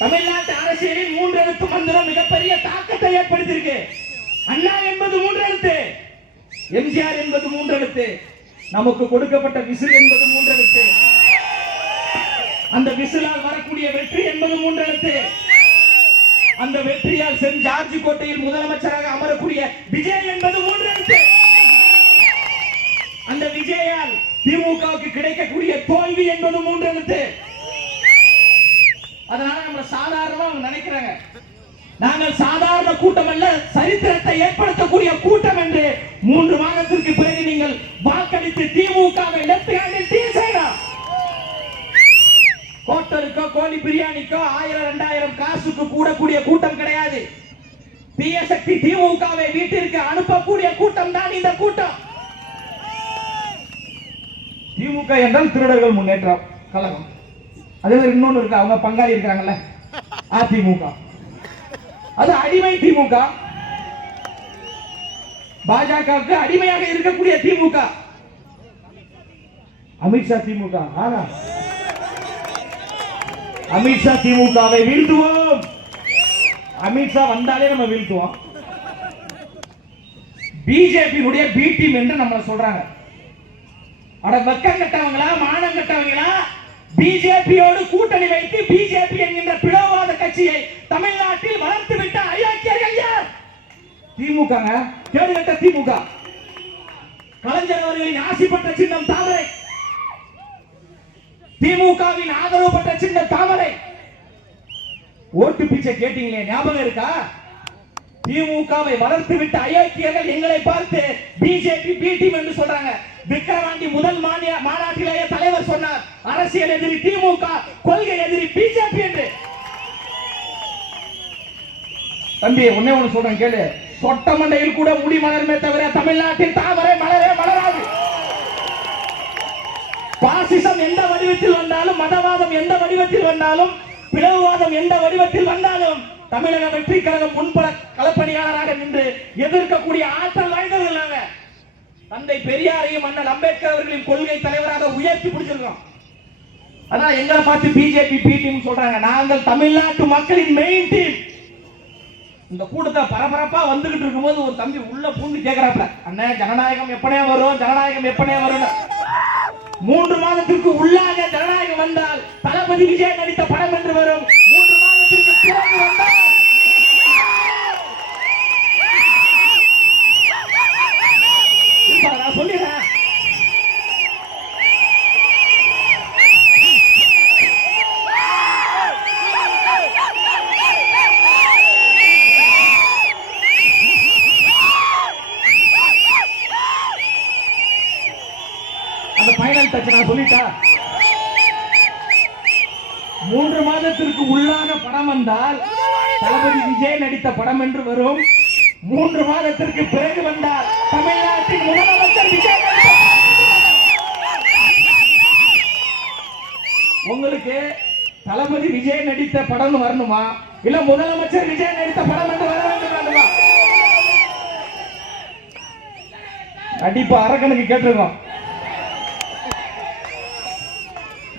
தமிழ்நாட்டு அரசியலில் 3 எழுத்து மந்திரம் மிகப்பெரிய தாக்கத்தை ஏற்படுத்தியிருக்கு. அண்ணா என்பது 3 எழுத்து, எம்ஜிஆர் என்பது 3 எழுத்து, நமக்கு கொடுக்கப்பட்ட விசில் என்பது 3 எழுத்து, அந்த விசிலால் வரக்கூடிய வெற்றி என்பது 3 எழுத்து, அந்த வெற்றியால் சென்ட் ஜார்ஜ் கோட்டையில் முதலமைச்சராக அமரக்கூடிய விஜய் என்பது 3 எழுத்து, அந்த விஜயால் திமுகவுக்கு கிடைக்கக்கூடிய தோல்வி என்பது 3 எழுத்து. அதனால நம்ம சாதாரணமா நினைக்கிறாங்க, நாங்கள் சாதாரண கூட்டம் அல்ல, சரித்திரத்தை ஏற்படுத்தக்கூடிய கூட்டம் என்று 3 மாதத்திற்கு பிறகு நீங்கள் வாக்களித்து திமுகவை லெப்ட் ஹேண்டில் டீல் செய்யலாம். ஹோட்டலுக்கோ கோழி பிரியாணிக்கோ 1000 2000 காசுக்கு கூடக்கூடிய கூட்டம் கிடையாது. தீய சக்தி திமுகவை வீட்டிற்கு அனுப்பக்கூடிய கூட்டம் தான் இந்த கூட்டம். திமுக என்றால் திருடர்கள் முன்னேற்ற கழகம். அதே மாதிரி இன்னொன்னு இருக்கு, அவங்க பங்காளி இருக்கிறாங்கல்ல அதிமுக, அது அடிமை திமுக. பாஜகவுக்கு அடிமையாக இருக்கக்கூடிய திமுக. அமித்ஷா திமுக. அமித்ஷா திமுகவை வீழ்த்துவோம். அமித்ஷா வந்தாலே நம்ம வீழ்த்துவோம். பிஜேபியுடைய பி டீம் என்று நம்மள சொல்றாங்க. அட வெக்கம் கட்டவங்களா, மானம் கட்டவங்களா, பிஜேபியோடு கூட்டணி வைத்து பிஜேபி என்கின்ற பிளவுவாத கட்சியை தமிழ்நாட்டில் வளர்த்து விட்ட அயோக்கியர்கள் யார்? திமுக. கேடுகட்ட திமுக. கலைஞர் அவர்களின் ஆசி பெற்ற சின்னம் தாமரை, திமுகவின் ஆதரவு பெற்ற சின்னம் தாமரை. ஓட்டு பிச்சை கேட்டீங்களே, ஞாபகம் இருக்கா? திமுகவை வளர்த்து விட்ட அயோக்கியர்கள் எங்களை பார்த்து பிஜேபி பி டீம் என்று சொல்றாங்க. விக்கிரவாண்டி முதல் மாநாட்டிலேயே தலைவர் சொன்னார், அரசியல் எதிரி திமுக, கொள்கை எதிரி பிஜேபி என்று. தம்பி ஒன்னே ஒண்ணு சொல்றேன் கேளு, சொட்ட மண்டையில் கூட முடி மலருமே தவிர தமிழ்நாட்டில் தாமரை மலரே மலராது. பாசிசம் எந்த வடிவத்தில் வந்தாலும், மதவாதம் எந்த வடிவத்தில் வந்தாலும், பிளவுவாதம் எந்த வடிவத்தில் வந்தாலும் தமிழக வெற்றி கழகம் முன்பட களப்பணியாளராக நின்று எதிர்க்கக்கூடிய ஆற்றல் வாய்ந்தவர்கள் நாங்க. தந்தை பெரியாரையும் அண்ணல் அம்பேத்கர் அவர்களின் கொள்கை தலைவராக உயர்த்தி பிடிச்சிருக்கோம். அதான் எங்களை பார்த்து பிஜேபி பி டீம் சொல்றாங்க. நாங்கள் தமிழ்நாட்டு மக்களின் மெயின் டீம். இந்த கூட்டத்தை பரபரப்பா வந்துகிட்டு இருக்கும்போது ஒரு தம்பி உள்ள பூந்து கேட்கிறாப்ல, அண்ணன் ஜனநாயகம் எப்பனே வரும், ஜனநாயகம் எப்பனே வரும். 3 மாதத்திற்கு உள்ளாக ஜனநாயகம் வந்தால் தளபதி விஜய் நடித்த படம் என்று வரும். 3 மாதத்திற்கு பிறகு வந்தால் நான் சொல்லிடுறேன். அந்த ஃபைனல் டச் நான் சொல்லிட்டா. 3 மாதத்திற்கு உள்ளாக படம் வந்தால் தளபதி விஜய் நடித்த படம் என்று வரும். 3 மாதத்திற்கு பிறகு வந்தால் தமிழ்நாட்டின் முதலமைச்சர் விஜய். உங்களுக்கு தளபதி விஜய் நடித்த படம் வரணுமா, இல்ல முதலமைச்சர் விஜய் நடித்த படம் என்று வர வேண்டும்? கண்டிப்பா அரக்கனுக்கு கேட்டிருக்கோம்.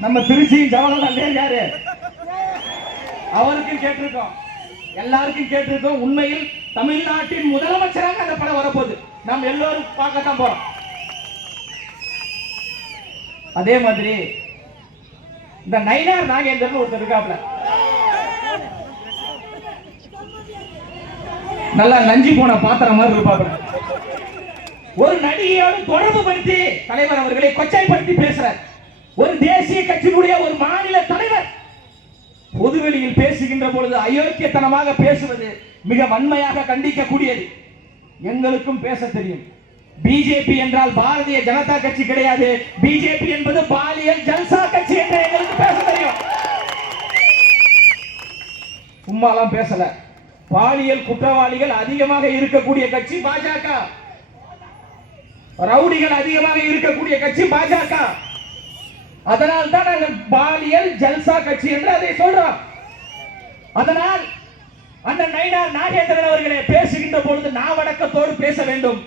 நம்ம திருச்சி ஜவஹர்லால் நேரு யாரு, அவருக்கும் கேட்டிருக்கோம், எல்லாருக்கும் கேட்டிருக்கோம். உண்மையில் தமிழ்நாட்டின் முதலமைச்சராக அந்த படம் வரப்போகுது. நாம் எல்லோரும் பார்க்கத்தான் போறோம். அதே மாதிரி இந்த நயினார் நாகேந்திரன் ஒருத்தர் இருக்காப்ல, நல்லா நஞ்சி போன பாத்திரம் மாதிரி இருப்பாப்ல. ஒரு நடிகையோடு தொடர்பு படுத்தி தலைவர் அவர்களை கொச்சைப்படுத்தி பேசுறார். ஒரு தேசிய கட்சியினுடைய ஒரு மாநில தலைவர் பொதுவெளியில் பேசுகின்ற பொழுது அயோக்கியத்தனமாக பேசுவது மிக வன்மையாக கண்டிக்கக்கூடியது. எங்களுக்கும் பேச தெரியும். பிஜேபி என்றால் பாரதிய ஜனதா கட்சி கிடையாது, பிஜேபி என்பது பாலியல் ஜல்சா கட்சி என்று எங்களுக்கு பேச தெரியும். சும்மாலாம் பேசல. பாலியல் குற்றவாளிகள் அதிகமாக இருக்கக்கூடிய கட்சி பாஜக, ரவுடிகள் அதிகமாக இருக்கக்கூடிய கட்சி பாஜக. அதனால் தான் நாங்கள் பாலியல் ஜல்சா கட்சி என்று அதை சொல்றோம். அதனால் அண்ணன் நயினார் நாகேந்திரன் அவர்களே பேசுகின்ற பொழுது நாவடக்கத்தோடு பேச வேண்டும்.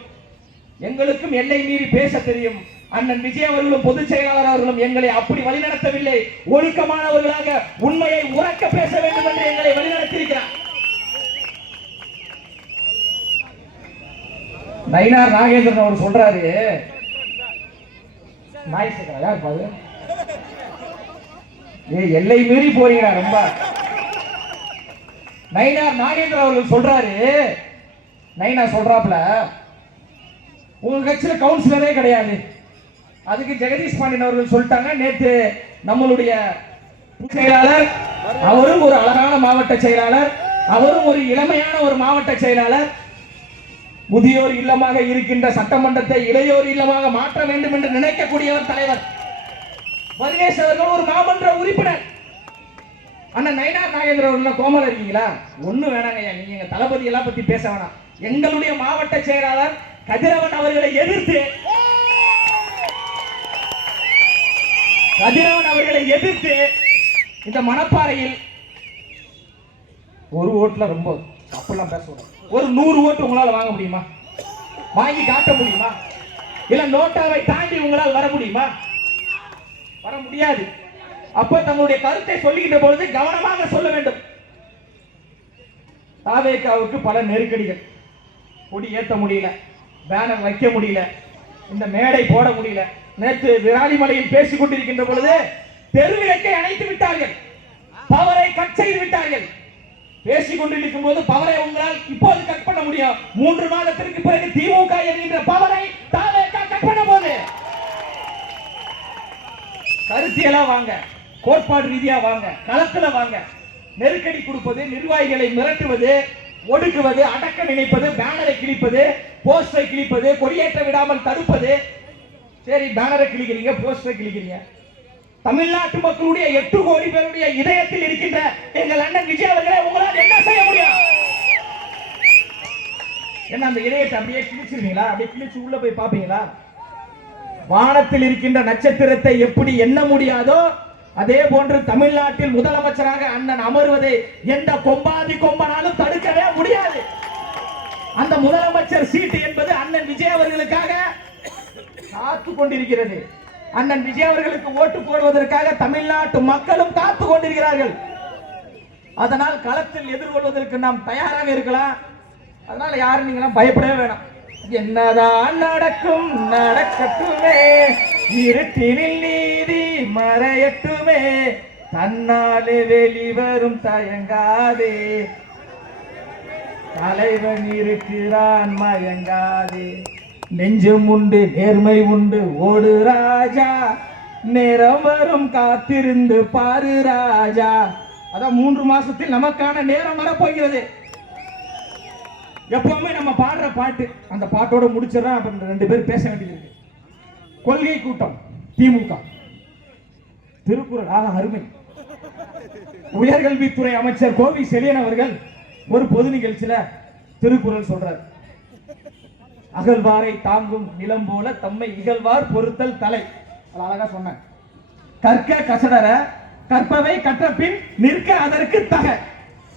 எங்களுக்கும் எல்லை மீறி பேச தெரியும். அண்ணன் விஜய் அவர்களும் பொதுச் செயலாளர் அவர்களும் எங்களை அப்படி வழிநடத்தவில்லை. ஒழுக்கமானவர்களாக உண்மையை உறக்க பேச வேண்டும் என்று எங்களை வழிநடத்தியிருக்கிறார். நயினார் நாகேந்திரன் அவர் சொல்றாரு, நாய் சேர்க்கிறா யார் பாரு, எல்லை மீறி போறீங்க ரொம்ப. நயினார் நாகேந்திரன் அவர்கள் சொல்றாரு, நயினா சொல்றாப்ல, உங்க கட்சியில கவுன்சிலரே கிடையாது. அதுக்கு ஜெகதீஷ் பாண்டியன் அவர்கள் சொல்லிட்டாங்க. நேற்று நம்மளுடைய செயலாளர், அவரும் ஒரு அழகான மாவட்ட செயலாளர், அவரும் ஒரு இளமையான ஒரு மாவட்ட செயலாளர், முதியோர் இல்லமாக இருக்கின்ற சட்டமன்றத்தை இளையோர் இல்லமாக மாற்ற வேண்டும் என்று நினைக்கக்கூடியவர் தலைவர் வருகேஷ் அவர்கள் ஒரு மாமன்ற உறுப்பினர். அண்ணன் நயினார் நாகேந்திர அவர்கள் கோமல இருக்கீங்களா? ஒண்ணு வேணாங்க ஐயா, நீங்க எங்க தளபதி எல்லாம் பத்தி பேச வேணாம். எங்களுடைய மாவட்ட செயலாளர் கதிரவன் அவர்களை எதிர்த்து இந்த மணப்பாறையில் ஒரு ஓட்டுல ரொம்ப அப்படிலாம் பேசுவோம். ஒரு 100 ஓட்டு உங்களால வாங்க முடியுமா? வாங்கி காட்ட முடியுமா? இல்ல நோட்டாவை தாண்டி உங்களால் வர முடியுமா? வர முடியாது. அப்ப தங்களுடைய கருத்தை சொல்லுகின்ற பொழுது கவனமாக சொல்ல வேண்டும். தாவேகாவுக்கு பல நெருக்கடிகள். கொடி ஏற்ற முடியல, பேனர் வைக்க முடியல, இந்த மேடை போட முடியல. நேற்று விராலிமலையில் பேசிக் கொண்டிருக்கின்ற பொழுது தெருவிளக்கை அணைத்து விட்டார்கள், பவரை கட் செய்து விட்டார்கள். பேசிக் கொண்டிருக்கும் போது பவரை உங்களால் இப்போது கட் பண்ண முடியும். 3 மாதத்திற்கு பிறகு திமுக என்கின்ற பவரை தாவேகா கட் பண்ண போது கருத்தியலா வாங்க, கோட்பாடு ரீதியா வாங்க, களத்துல வாங்க. நெருக்கடி கொடுப்பது, நிர்வாகிகளை மிரட்டுவது, ஒடுக்குவது, அடக்க நினைப்பது, பேனரை கிழிப்பது, போஸ்டரை கிழிப்பது, கொடியேற்ற விடாமல் தடுப்பது. சரி, பேனரை கிழிக்கிறீங்க, போஸ்டரை கிழிக்கிறீங்க. தமிழ்நாட்டு மக்களுடைய 8 கோடி பேருடைய இதயத்தில் இருக்கின்ற எங்கள் அண்ணன் விஜய் அவர்களை உங்களால் என்ன செய்ய முடியும்? என்ன அந்த இதயத்தை அப்படியே கிழிச்சிருவீங்களா? அப்படியே கிழிச்சு உள்ள போய் பாப்பீங்களா? வானத்தில் இருக்கின்ற நட்சத்திரத்தை எப்படி எண்ண முடியாதோ அதே போன்று தமிழ்நாட்டில் முதலமைச்சராக அண்ணன் அமர்வதை எந்த கொம்பாதி கொம்பனாலும் தடுக்கவே முடியாது. அந்த முதலமைச்சர் சீட்டு என்பது அண்ணன் விஜய் அவர்களுக்காக காத்து கொண்டிருக்கிறது. அண்ணன் விஜய் அவர்களுக்கு ஓட்டு போடுவதற்காக தமிழ்நாட்டு மக்களும் காத்து கொண்டிருக்கிறார்கள். அதனால் களத்தில் எதிர்கொள்வதற்கு நாம் தயாராக இருக்கலாம். அதனால யாரும் நீங்க பயப்படவே வேணாம். என்னதான் நடக்கும் நடக்கட்டுமே, இருட்டினில் நீதி மறையட்டுமே, தன்னாலே வெளிவரும் தயங்காதே, தலைவன் இருக்கிறான் மயங்காதே, நெஞ்சம் உண்டு நேர்மை உண்டு ஓடு ராஜா, நேரம் வரும் காத்திருந்து பாரு ராஜா. அதான் 3 மாசத்தில் நமக்கான நேரம் வரப்போகிறது. எப்பவுமே நம்ம பாடுற பாட்டு, அந்த பாட்டோட முடிச்சிடறோம். அப்ப 2 பேர் பேச வேண்டியது. கொள்கை கூட்டம் திமுக, திருக்குறள் ஆக அருமை. உயர்கல்வித்துறை அமைச்சர் கோவி செழியன் அவர்கள் ஒரு பொது நிகழ்ச்சியில திருக்குறள் சொல்றார். அகழ்வாரை தாங்கும் நிலம் போல தம்மை இகழ்வார் பொறுத்தல் தலை. அழகா சொன்ன. கற்க கசடர கற்பவை கற்ற பின் நிற்க அதற்கு தக.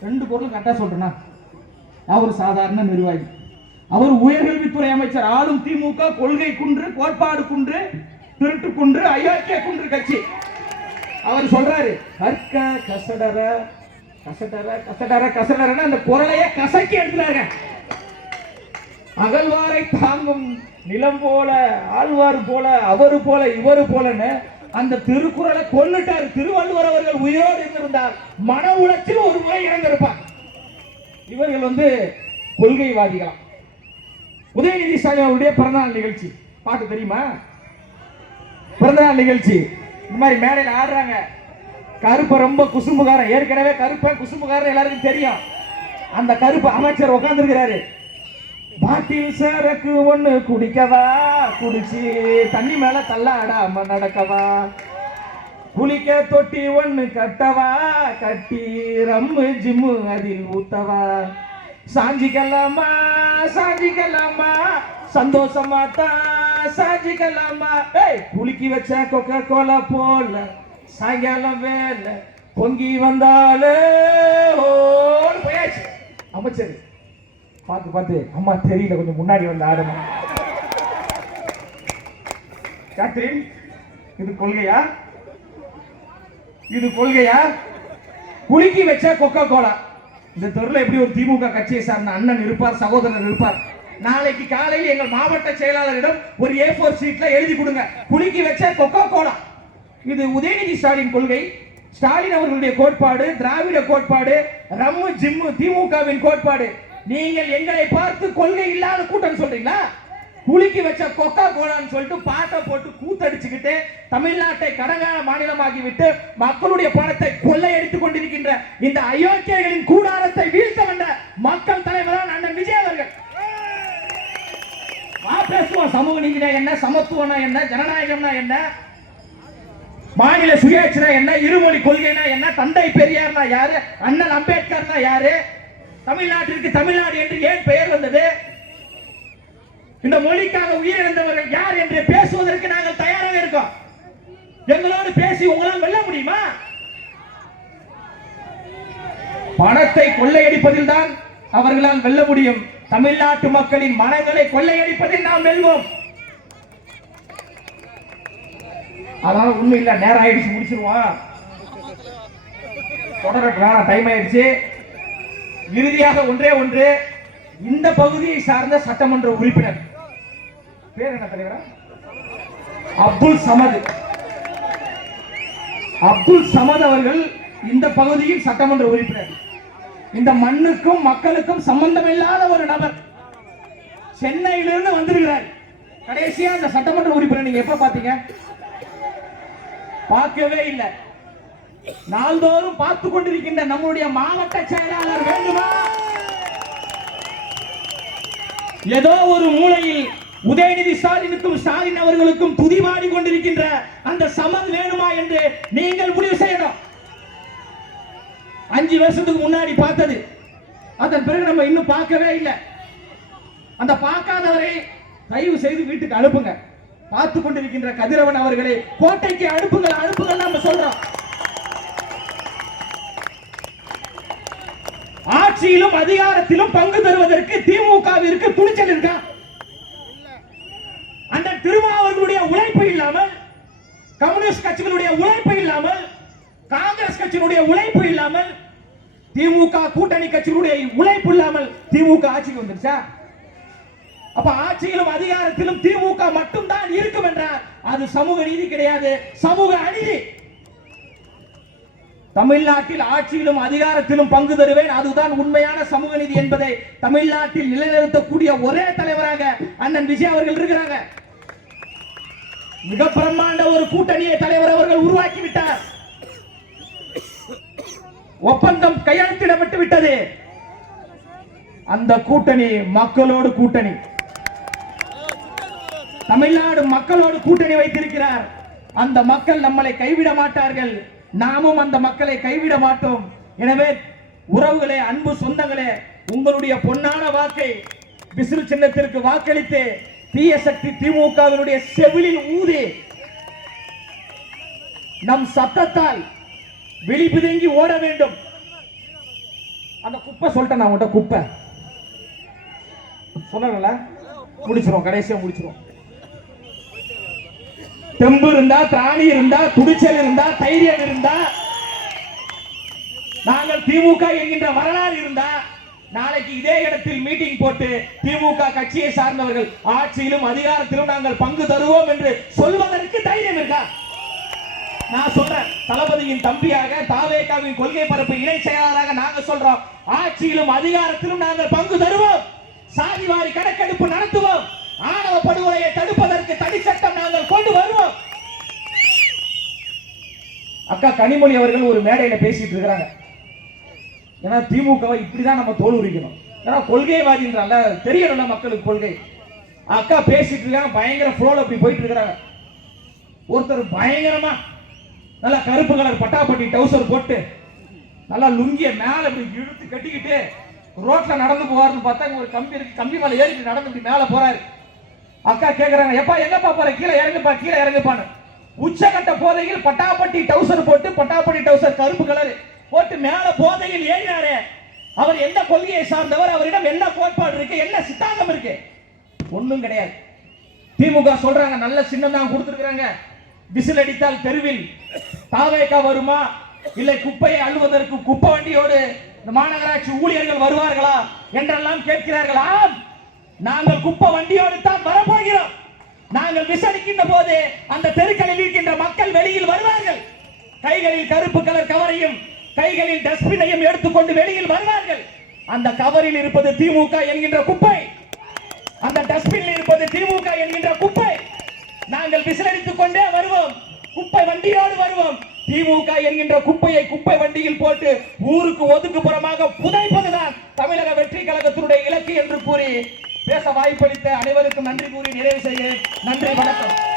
2 பொருள் கரெக்டா சொல்றேன்னா, அவர் சாதாரண நிர்வாகி, அவர் உயர்கல்வித்துறை அமைச்சர். ஆளும் திமுக கொள்கை குன்று, கோட்பாடு குன்று, திருட்டு குன்று, அயோக்கிய குன்று கட்சி. அவர் சொல்றாரு கற்க கசடர கசடர கசடர கசடரன்னு அந்த குரலையே கசக்கி எடுத்துறாங்க. அகழ்வாரை தாங்கும் நிலம் போல, ஆழ்வார் போல, அவரு போல, இவரு போலன்னு அந்த திருக்குறளை கொல்லுட்டார். திருவள்ளுவர் அவர்கள் உயிரோடு இருந்திருந்தார் மன உளைச்சல் ஒரு முறை இறந்திருப்பார். இவர்கள் கொள்கைவாதிகளாம். உதயநிதி ஸ்டாலின் அவருடைய பிறந்தநாள் நிகழ்ச்சி பாட்டு தெரியுமா? பிறந்தநாள் நிகழ்ச்சி இந்த மாதிரி மேடையில் ஆடுறாங்க. கருப்பை ரொம்ப குசும்புகாரன், ஏற்கனவே கருப்பை குசும்புகாரன் எல்லாருக்கும் தெரியும். அந்த கருப்பு அமைச்சர் உட்கார்ந்து இருக்கிறாரு. பாட்டில் சரக்கு ஒண்ணு குடிக்கவா, குடிச்சு தண்ணி மேல தள்ளாடாம நடக்கவா, குளிக்க தொட்டி ஒண்ணு கட்டவா, கட்டி ரம்மு ஜிம்மு அதில் ஊத்தவா, சாஞ்சிக்கலாமா சாஞ்சிக்கலாமா, சந்தோஷமா தான் சாஞ்சிக்கலாமா, குலுக்கி வச்ச கொக்கா கோலா போல சாயங்காலம் வேலை பொங்கி வந்தாலே போயாச்சு. அமைச்சர் பார்த்து பார்த்து அம்மா தெரியல, கொஞ்சம் முன்னாடி வந்து ஆடணும். கேத்ரின், இது கொள்கையா? இது கொள்கையா? குலுக்கி வச்ச கொக்கா கோலா. இந்த தெருல எப்படி ஒரு திமுக கட்சியை சார்ந்த அண்ணன் இருப்பார், சகோதரர் இருப்பார். நாளைக்கு காலையில் எங்கள் மாவட்ட செயலாளரிடம் ஒரு A4 சீட்ல எழுதி கொடுங்க, குலுக்கி வச்ச கொக்கா கோலா. இது உதயநிதி ஸ்டாலின் கொள்கை, ஸ்டாலின் அவர்களுடைய கோட்பாடு, திராவிட கோட்பாடு, ரம்மு ஜிம்மு திமுகவின் கோட்பாடு. நீங்கள் எங்களை பார்த்து கொள்கை இல்லாத கூட்டம் சொல்றீங்களா? குலுக்கி வச்ச கொக்கா கோலான்னு சொல்லிட்டு பாட்டை போட்டு கூத்தடிச்சுக்கிட்டு தமிழ்நாட்டை கடங்கான மாநிலமாகி விட்டு மக்களுடைய பணத்தை கொள்ளையடித்துக் கொண்டிருக்கின்ற இந்த அயோக்கியர்களின் கூடாரத்தை வீழ்த்த வந்த மக்கள் தலைவர் அண்ணன் விஜய் அவர்கள். பேசுவோம் சமூக நீதினா என்ன, சமத்துவம்னா என்ன, ஜனநாயகம்னா என்ன. மாநில சுயாட்சினா என்ன, இருமொழி கொள்கைனா என்ன, தந்தை பெரியார்னா யாரு, அண்ணல் அம்பேத்கர்னா யாரு, தமிழ்நாட்டிற்கு தமிழ்நாடு என்று ஏன் பெயர் வந்தது, இந்த மொழிக்காக உயிரிழந்தவர்கள் யார் என்று பேசுவதற்கு நாங்கள் தயாராக இருக்கோம். எங்களோடு பேசி உங்களால் வெல்ல முடியுமா? பணத்தை கொள்ளையடிப்பதில் தான் அவர்களால் வெல்ல முடியும். தமிழ்நாட்டு மக்களின் மனங்களை கொள்ளையடிப்பதில் நாம் வெல்வோம். அதனால உண்மை இல்ல, நேரம் ஆயிடுச்சு, முடிச்சிருவோம். தொடரட்டும், டைம் ஆயிடுச்சு. இறுதியாக ஒன்றே ஒன்று, இந்த பகுதியை சார்ந்த சட்டமன்ற உறுப்பினர் பேர் என்ன தலைவரா? அப்துல் சமது. அப்துல் சமது அவர்கள் இந்த பகுதியில் சட்டமன்ற உறுப்பினர். இந்த மண்ணுக்கும் மக்களுக்கும் சம்பந்தம் இல்லாத ஒரு நபர் சென்னையிலிருந்து வந்திருக்கிறார். கடைசியா இந்த சட்டமன்ற உறுப்பினர் நீங்க எப்ப பாத்தீங்க? பார்க்கவே இல்லை. நாள்தோறும் பார்த்து கொண்டிருக்கின்ற நம்முடைய மாவட்ட செயலாளர் வேண்டுமா? ஏதோ ஒரு மூலையில் உதயநிதி ஸ்டாலினுக்கும் ஸ்டாலின் அவர்களுக்கும் துதிபாடி கொண்டிருக்கின்ற அந்த சமது வேணுமா என்று நீங்கள் முடிவு செய்யணும். 5 வருஷத்துக்கு முன்னாடி பார்த்தது, அதன் பிறகு நம்ம இன்னும் பார்க்கவே இல்லை. அந்த பார்க்காதவரை தயவு செய்து வீட்டுக்கு அனுப்புங்க. பார்த்து கொண்டிருக்கின்ற கதிரவன் அவர்களை கோட்டைக்கு அனுப்புங்கள், அனுப்புங்கள் நம்ம சொல்றோம். ஆட்சியிலும் அதிகாரத்திலும் பங்கு தருவதற்கு திமுகவிற்கு துணிச்சல் இருக்கா? அந்த திருமாவர்களுடைய உழைப்பு இல்லாமல், கம்யூனிஸ்ட் கட்சிகளுடைய உழைப்பு இல்லாமல், காங்கிரஸ் கட்சியினுடைய உழைப்பு இல்லாமல், திமுக கூட்டணி கட்சிகளுடைய உழைப்பு இல்லாமல் திமுக ஆட்சிக்கு வந்துருச்சா? அப்ப ஆட்சியிலும் அதிகாரத்திலும் திமுக மட்டும் தான் இருக்கும் என்றால் அது சமூக நீதி கிடையாது, சமூக அநீதி. தமிழ்நாட்டில் ஆட்சியிலும் அதிகாரத்திலும் பங்கு தருவேன், அதுதான் உண்மையான சமூக நீதி என்பதை தமிழ்நாட்டில் நிலைநிறுத்தக்கூடிய ஒரே தலைவராக அண்ணன் விஜய் அவர்கள் இருக்கிறாங்க. மிக பிரம்மாண்ட ஒரு கூட்டணியை தலைவர் அவர்கள் உருவாக்கி விட்டார். ஒப்பந்தம் கையெழுத்திடப்பட்டு விட்டது. அந்த கூட்டணி மக்களோடு கூட்டணி, தமிழ்நாடு மக்களோடு கூட்டணி வைத்திருக்கிறார். அந்த மக்கள் நம்மளை கைவிட மாட்டார்கள், நாமும் அந்த மக்களை கைவிட மாட்டோம். எனவே உறவுகளே, அன்பு சொந்தங்களே, உங்களுடைய பொன்னான வாக்கை விசிறு சின்னத்திற்கு வாக்களித்து தீய சக்தி திமுகவினுடைய செவிலில் ஊதி நம் சத்தத்தால் விழிபிதுங்கி ஓட வேண்டும். அந்த குப்பை சொல்லிட்டேன், நான் உங்கள்கிட்ட குப்பை சொல்லல, முடிச்சிரும், கடைசியா முடிச்சிரும். தெம்பு இருந்தா, திராணி இருந்தா, துணிச்சல் இருந்தா, தைரியம் இருந்தா, நாங்கள் திமுக என்கின்ற வரலாறு இருந்தா, நாளைக்கு இதே இடத்தில் மீட்டிங் போட்டு திமுக கட்சியை சார்ந்தவர்கள் ஆட்சியிலும் அதிகாரத்திலும் நாங்கள் பங்கு தருவோம் என்று சொல்வதற்கு தைரியம் இருக்கா? நான் சொல்றேன், தளபதியின் தம்பியாக, தாவேகாவின் கொள்கை பரப்பு இணை செயலாளராக நாங்க சொல்றோம், ஆட்சியிலும் அதிகாரத்திலும் நாங்கள் பங்கு தருவோம். சாதிவாரி கணக்கெடுப்பு நடத்துவோம். ஆணவ படுகொலையை தடுப்பதற்கு தனி சட்டம் நாங்கள் கொண்டு வருவோம். அக்கா கனிமொழி அவர்கள் ஒரு மேடையில பேசிட்டு இருக்கிறாங்க. ஏன்னா திமுகவை இப்படிதான் நம்ம தோல் உரிக்கணும், ஏன்னா கொள்கைவாதின்றால தெரியல மக்களுக்கு கொள்கை. அக்கா பேசிட்டு இருக்காங்க, பயங்கர ஃப்ளோல அப்படி போயிட்டு இருக்கிறாங்க. ஒருத்தர் பயங்கரமா நல்லா கருப்பு கலர் பட்டாப்பட்டி டவுசர் போட்டு நல்லா லுங்கிய மேல இப்படி இழுத்து கட்டிக்கிட்டு ரோட்ல நடந்து போவாருன்னு பார்த்தா ஒரு கம்பி இருக்கு, கம்பி மேல ஏறிட்டு நடந்து இப்படி மேல போறாரு. அக்கா கேக்குறாங்க, எப்பா எங்கப்பா போற, கீழே இறங்குப்பா, கீழே இறங்குப்பான்னு. உச்சகட்ட போதையில் பட்டாப்பட்டி டவுசர் போட்டு, பட்டாப்பட்டி டவுசர் கருப்பு கலர் போட்டு மேல போதையில் ஏறினாரே, அவர் எந்த கொள்கையை சார்ந்தவர், அவரிடம் என்ன கோட்பாடு இருக்கு, என்ன சித்தாந்தம் இருக்கு? ஒண்ணும் கிடையாது. திமுக சொல்றாங்க நல்ல சின்னம் தான் கொடுத்திருக்காங்க, விசில் அடித்தால் தெருவில் தாவேகா வருமா, இல்லை குப்பையை அள்ளுவதற்கு குப்பை வண்டியோடு இந்த மாநகராட்சி ஊழியர்கள் வருவார்களா என்றெல்லாம் கேட்கிறார்கள். ஆம், நாங்கள் குப்பை வண்டியோடு தான் வரப்போகிறோம். நாங்கள் விசாரிக்கின்ற போது அந்த தெருக்களில் இருக்கின்ற மக்கள் வெளியில் வருவார்கள். கைகளில் கருப்பு கலர் கவரையும் கைகளில் டஸ்ட்பினையும் எடுத்துக்கொண்டு வெளியில் வருவார்கள். அந்த கவரில் இருப்பது திமுக என்கின்ற குப்பை, அந்த டஸ்ட்பினில் இருப்பது திமுக என்கின்ற குப்பை. நாங்கள் விசிலடித்துக் கொண்டே வருவோம், குப்பை வண்டியோடு வருவோம். திமுக என்கின்ற குப்பையை குப்பை வண்டியில் போட்டு ஊருக்கு ஒதுக்குப்புறமாக புதைப்பதுதான் தமிழக வெற்றி கழகத்தினுடைய இலக்கு என்று கூறி பேச வாய்ப்பளித்த அனைவருக்கும் நன்றி கூறி நிறைவு செய்கிறேன். நன்றி, வணக்கம்.